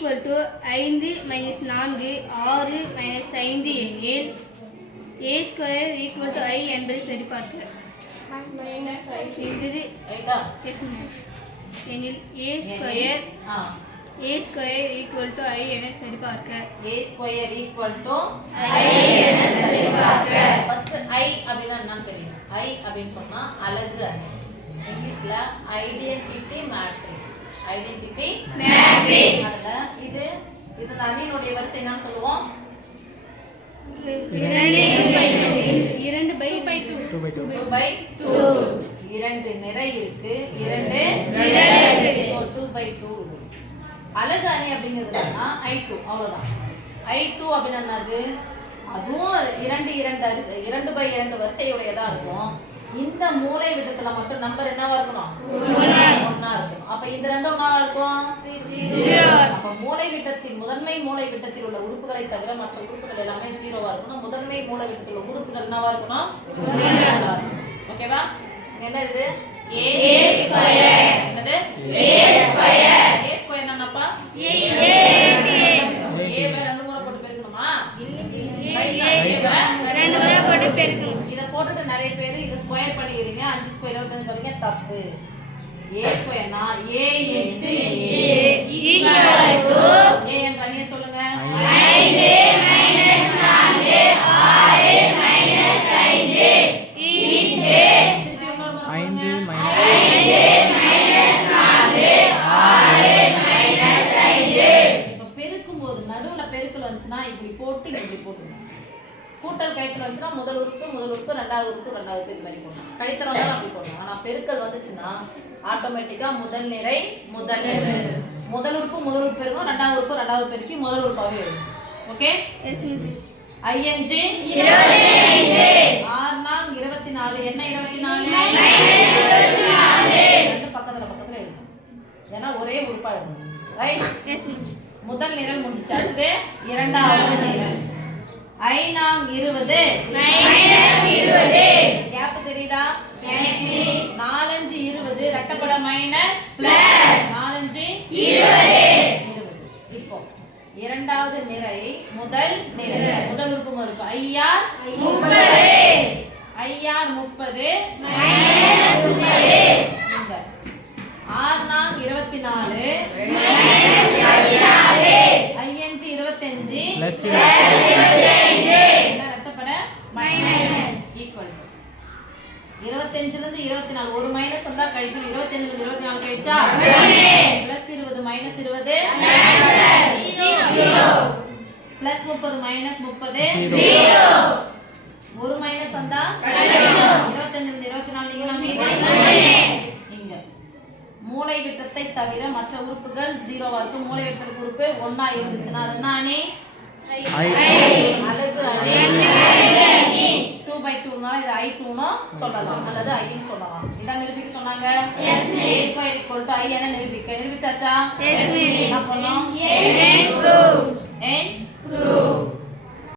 Equal to 5 minus 4 6 minus 5 எனில் ஏ square equal to I என்பதை சரிபார்க்க. இது எனில் ஏ ஸ்கொயர் ஈக்குவல் டு I என சரிபார்க்க. ஏ ஸ்கொயர் ஈக்குவல் டு I என சரிபார்க்க. ஃபர்ஸ்ட் I அப்படினா என்னன்னு தெரியும். I அப்படினு சொன்னா அலகு அணி. இங்கிலீஷ்ல ஐடென்டிட்டி மேட்ரிக்ஸ். Identity matrix. இது அணியினுடைய வரிசை என்னன்னு சொல்லுவோம்? 2/2. இரண்டு நிரை இருக்கு, இரண்டு நிரை இருக்கு. 2/2. அலகு அணி அப்படிங்கிறதுனா I2 அவ்வளவுதான். I2 அப்படின்னா என்னது? அதுவும் 2/2 வரிசையுடையதா இருக்கும். இந்த மூலை விட்டத்துல மட்டும் நம்பர் என்னவா இருக்கணும்? ஒண்ணா இருக்கும். அப்ப இந்த ரெண்டு ஒண்ணாவா இருக்கும்? அப்ப மூலை விட்டத்தில் முதன்மை மூலை விட்டத்தில் உள்ள உறுப்புகளை தவிர மற்ற உறுப்புகள் எல்லாமே 0வா இருக்கணும். முதன்மை மூலை விட்டத்தில் உள்ள உறுப்புகள் என்னவா இருக்கணும்? ஓகேவா? என்ன இது? A square. என்னது? A square. A ஸ்கொயர் என்னப்பா? A வேற ரெண்டு முறை போட்டு பெருக்கணுமா? ரெண்டு முறை போட்டு பெருக்கணும். இத போட்டுட்டு நிறைய பேர் இத ஸ்கொயர் பண்ணிக்கிறீங்க. 5 ஸ்கொயர் வந்து பாருங்க தப்பு. A ஸ்கொயர்னா A into A equal to A என் தனியா சொல்லுங்க. 5 minus 4 6 minus 5 into 5 minus 4 6 minus 5. இப்ப பெருக்கும்போது நடுவுல பெருக்கல் வந்துச்சுனா இப்படி போட்டு இப்படி போட்டுங்க. கூட்டல் கழித்தல் வந்துச்சுனா முதல் உறுப்பு இரண்டாவது உறுப்பு இது மாதிரி போடணும். கழித்தல் வந்தா அப்படி போடணும். ஆனா பெருக்கல் வந்துச்சுனா ஆட்டோமேட்டிக்கா முதல் நிரை முதல் உறுப்பு பெருக்கணும், இரண்டாவது உறுப்பு பெருக்கி முதல் உறுப்பாவே எழுதணும். Okay? Yes miss. ING 25 R நாங் 24 என்ன 24 -24 ரெண்டு பக்கத்துல எழுதணும். ஏனா ஒரே உறுப்பா எழுதணும். ரைட்? Yes miss. முதல் நிரல் முடிஞ்சு அடுத்து இரண்டாவது நிரல். I நாங் 20 -20 கேப் தெரியுதா? Yes miss. 4 5 20 ரெட்டப்பட மைனஸ் பிளஸ் 4 5 20. இப்போ இரண்டாவது நிரை முதல் உறுப்பு IR 30 மைனஸ் 30 R நாங் 24 மைனஸ் 24 ING 25 பிளஸ் 25 என்ன ரெட்டப்பட மைனஸ் ஈக்குவல் டு 25 ல இருந்து 24 ஒரு மைனஸ் வந்தா கழிக்கணும். 25 ல இருந்து 24 கழிச்சா பிளஸ் 20 மைனஸ் 20 0 பிளஸ் 30 மைனஸ் 30 0 ஒரு மைனஸ் வந்தா கழிக்கணும். 25 ல இருந்து 24 நீங்க மீதி இங்க மூலை விட்டத்தை தவிர மற்ற உறுப்புகள் 0வா இருக்கும். மூலை விட்டத்துக்கு உறுப்பு 1ஆ இருந்துச்சுனா அது என்ன அணி? அலகு அணி. 2/2 னால இது I2 னு சொல்லலாம் அல்லது I ன்னு சொல்லலாம். இத நிரூபிக்க சொன்னாங்க. Yes miss. A square equal to I என நிரூபிச்சாச்சா? Yes miss. என்ன பண்ணோம்? Hence prove.